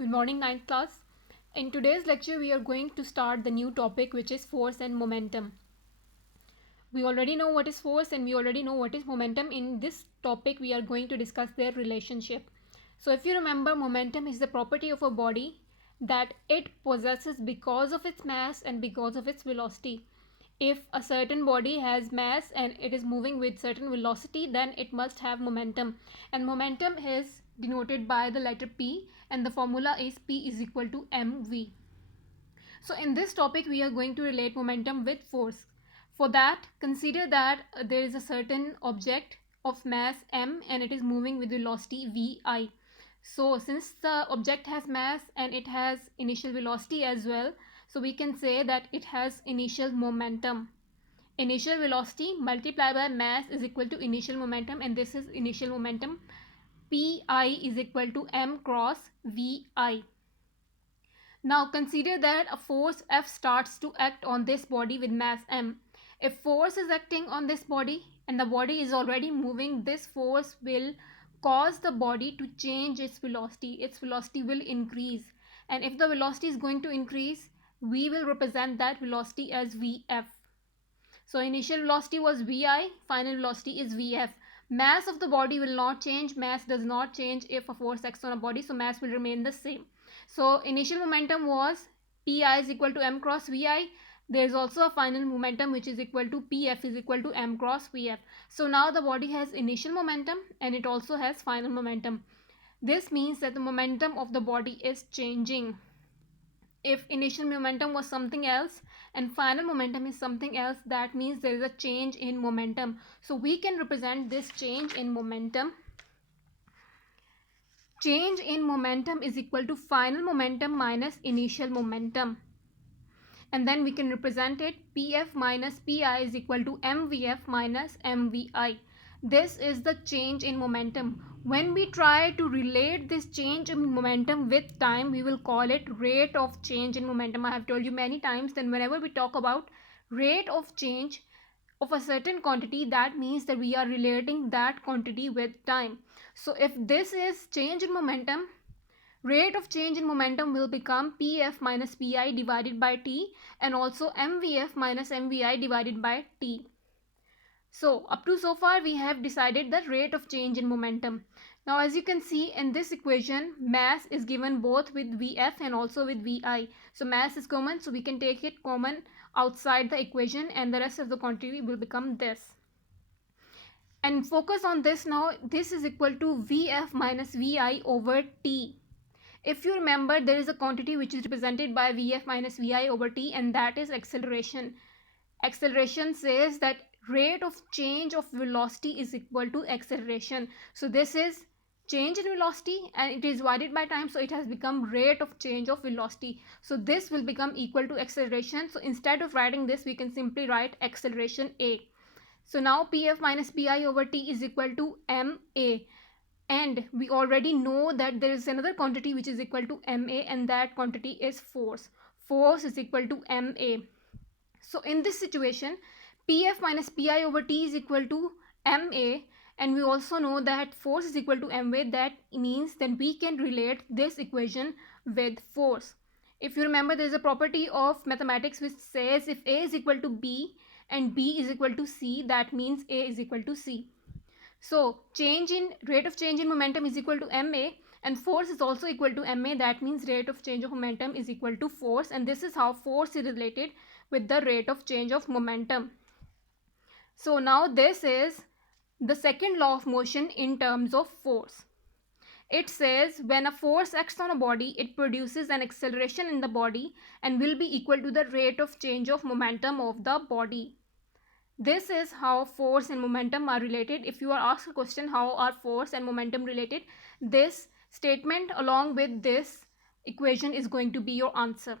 Good morning, ninth class. In today's lecture, we are going to start the new topic, which is force and momentum. We already know what is force and we already know what is momentum. In this topic, we are going to discuss their relationship. So if you remember, momentum is the property of a body that it possesses because of its mass and because of its velocity. If a certain body has mass and it is moving with certain velocity, then it must have momentum, and momentum is denoted by the letter P, and the formula is P is equal to mv. So in this topic we are going to relate momentum with force. For that, consider that there is a certain object of mass m and it is moving with velocity vi. So since the object has mass and it has initial velocity as well, so we can say that it has initial momentum. Initial velocity multiplied by mass is equal to initial momentum, and this is initial momentum. Pi is equal to m cross vi. Now consider that a force F starts to act on this body with mass m. If force is acting on this body and the body is already moving, this force will cause the body to change its velocity. Its velocity will increase, and if the velocity is going to increase, we will represent that velocity as Vf. So initial velocity was Vi, final velocity is Vf. Mass of the body will not change. Mass does not change if a force acts on a body, so mass will remain the same. So initial momentum was Pi is equal to m cross Vi. There is also a final momentum which is equal to Pf is equal to m cross Vf. So now the body has initial momentum and it also has final momentum. This means that the momentum of the body is changing. If initial momentum was something else and final momentum is something else, that means there is a change in momentum. So we can represent this change in momentum. Change in momentum is equal to final momentum minus initial momentum, and then we can represent it Pf minus Pi is equal to mvf minus mvi. This is the change in momentum. When we try to relate this change in momentum with time, we will call it rate of change in momentum. I have told you many times that whenever we talk about rate of change of a certain quantity, that means that we are relating that quantity with time. So if this is change in momentum, rate of change in momentum will become Pf minus Pi divided by T, and also mvf minus mvi divided by T. So up to so far we have decided the rate of change in momentum. Now as you can see in this equation, mass is given both with Vf and also with Vi. So mass is common, so we can take it common outside the equation, and the rest of the quantity will become this. And focus on this now. This is equal to Vf minus Vi over T. If you remember, there is a quantity which is represented by Vf minus Vi over T, and that is acceleration. Acceleration says that rate of change of velocity is equal to acceleration. So this is change in velocity and it is divided by time, so it has become rate of change of velocity. So this will become equal to acceleration. So instead of writing this, we can simply write acceleration A. So now Pf minus Pi over T is equal to ma, and we already know that there is another quantity which is equal to ma, and that quantity is force. Force is equal to ma. So in this situation, Pf minus Pi over T is equal to ma, and we also know that force is equal to ma. That means that we can relate this equation with force. If you remember, there is a property of mathematics which says if A is equal to B and B is equal to C, that means A is equal to C. So change in rate of change in momentum is equal to ma, and force is also equal to ma. That means rate of change of momentum is equal to force, and this is how force is related with the rate of change of momentum. So now this is the second law of motion in terms of force. It says when a force acts on a body, it produces an acceleration in the body and will be equal to the rate of change of momentum of the body. This is how force and momentum are related. If you are asked a question, how are force and momentum related, this statement along with this equation is going to be your answer.